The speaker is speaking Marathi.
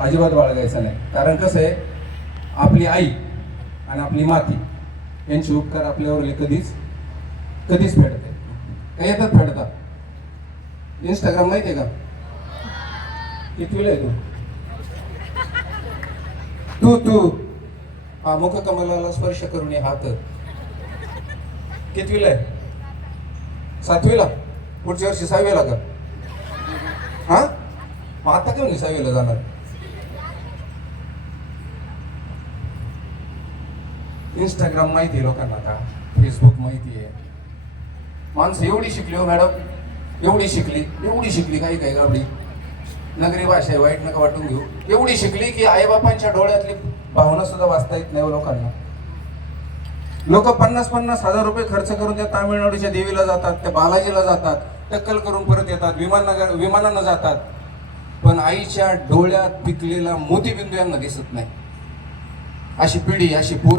अजिबात बाळगायचा नाही. कारण कसं आहे, आपली आई आणि आपली माती यांचे उपकार आपल्यावर कधीच कधीच फेडते. काय येतात फेडतात. इंस्टाग्राम माहिती आहे का? कितवीला आहे तू? तू हा मुख कमलाला स्पर्श करून ये हात. कितवीला आहे? 7वीला? पुढच्या वर्षी 6वीला का? हा मग आता घेऊन 6वीला जाणार? इंस्टाग्राम माहिती आहे लोकांना का? फेसबुक माहिती आहे. माणसं एवढी शिकली हो मॅडम, एवढी शिकली काही काही गाबडी. नगरी भाषा आहे, वाईट नका वाटून घेऊ. एवढी शिकली की आईबापांच्या डोळ्यातली भावना सुद्धा वाचता येत नाही लोकांना. लोक 50-50 हजार रुपये खर्च करून त्या तामिळनाडूच्या देवीला जातात, त्या बालाजीला जातात, टक्कल करून परत येतात, विमानानं जातात. पण आईच्या डोळ्यात पिकलेला मोतीबिंदू यांना दिसत नाही. अशी पिढी, अशी पोर